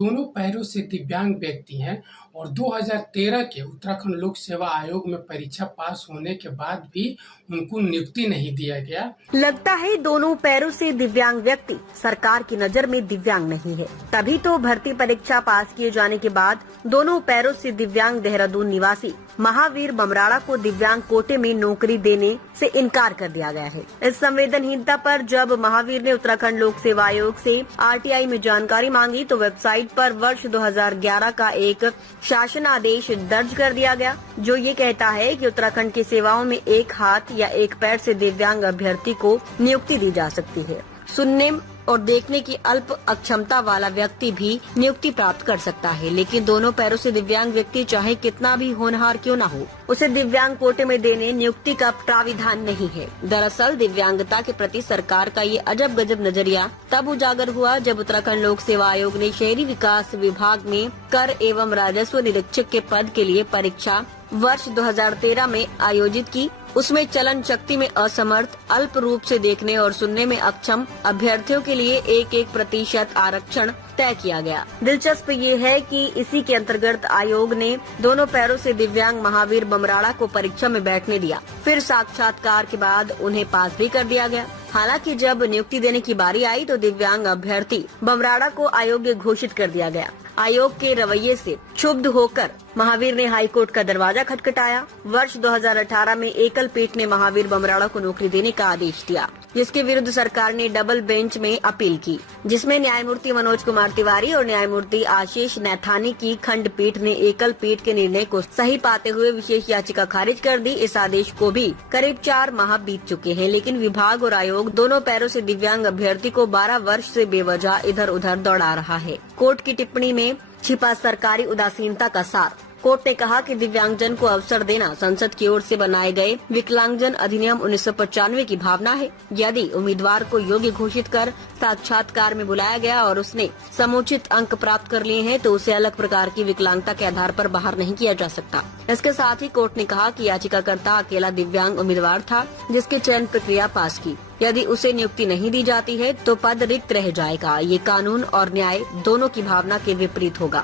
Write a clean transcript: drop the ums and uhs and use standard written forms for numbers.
दोनों पैरों से दिव्यांग व्यक्ति हैं और 2013 के उत्तराखंड लोक सेवा आयोग में परीक्षा पास होने के बाद भी उनको नियुक्ति नहीं दिया गया। लगता है दोनों पैरों से दिव्यांग व्यक्ति सरकार की नजर में दिव्यांग नहीं है, तभी तो भर्ती परीक्षा पास किए जाने के बाद दोनों पैरों से दिव्यांग देहरादून निवासी महावीर बमराड़ा को दिव्यांग कोटे में नौकरी देने से इनकार कर दिया गया है। इस संवेदनहीनता पर जब महावीर ने उत्तराखंड लोक सेवा आयोग से RTI में जानकारी मांगी तो वेबसाइट पर वर्ष 2011 का एक शासन आदेश दर्ज कर दिया गया, जो ये कहता है कि उत्तराखंड की सेवाओं में एक हाथ या एक पैर से दिव्यांग अभ्यर्थी को नियुक्ति दी जा सकती है। सुनने और देखने की अल्प अक्षमता वाला व्यक्ति भी नियुक्ति प्राप्त कर सकता है, लेकिन दोनों पैरों से दिव्यांग व्यक्ति चाहे कितना भी होनहार क्यों न हो, उसे दिव्यांग कोटे में देने नियुक्ति का प्राविधान नहीं है। दरअसल दिव्यांगता के प्रति सरकार का ये अजब गजब नजरिया तब उजागर हुआ जब उत्तराखंड लोक सेवा आयोग ने शहरी विकास विभाग में कर एवं राजस्व निरीक्षक के पद के लिए परीक्षा वर्ष 2013 में आयोजित की। उसमें चलन शक्ति में असमर्थ, अल्प रूप से देखने और सुनने में अक्षम अभ्यर्थियों के लिए 1% आरक्षण तय किया गया। दिलचस्प ये है कि इसी के अंतर्गत आयोग ने दोनों पैरों से दिव्यांग महावीर बमराड़ा को परीक्षा में बैठने दिया, फिर साक्षात्कार के बाद उन्हें पास भी कर दिया गया। हालांकि जब नियुक्ति देने की बारी आई तो दिव्यांग अभ्यर्थी बमराड़ा को अयोग्य घोषित कर दिया गया। आयोग के रवैये से क्षुब्ध होकर महावीर ने हाई कोर्ट का दरवाजा खटखटाया। वर्ष 2018 में एकल पीठ ने महावीर बमराड़ा को नौकरी देने का आदेश दिया, जिसके विरुद्ध सरकार ने डबल बेंच में अपील की, जिसमें न्यायमूर्ति मनोज कुमार तिवारी और न्यायमूर्ति आशीष नैथानी की खंडपीठ ने एकल पीठ के निर्णय को सही पाते हुए विशेष याचिका खारिज कर दी। इस आदेश को भी करीब 4 माह बीत चुके हैं, लेकिन विभाग और आयोग दोनों पैरों से दिव्यांग अभ्यर्थी को 12 वर्ष से बेवजह इधर उधर दौड़ा रहा है। कोर्ट की टिप्पणी में छिपा सरकारी उदासीनता का सार। कोर्ट ने कहा कि दिव्यांगजन को अवसर देना संसद की ओर से बनाए गए विकलांगजन अधिनियम 1995 की भावना है। यदि उम्मीदवार को योग्य घोषित कर साक्षात्कार में बुलाया गया और उसने समुचित अंक प्राप्त कर लिए हैं, तो उसे अलग प्रकार की विकलांगता के आधार पर बाहर नहीं किया जा सकता। इसके साथ ही कोर्ट ने कहा कि याचिकाकर्ता अकेला दिव्यांग उम्मीदवार था जिसकी चयन प्रक्रिया पास की। यदि उसे नियुक्ति नहीं दी जाती है तो पद रिक्त रह जाएगा। ये कानून और न्याय दोनों की भावना के विपरीत होगा।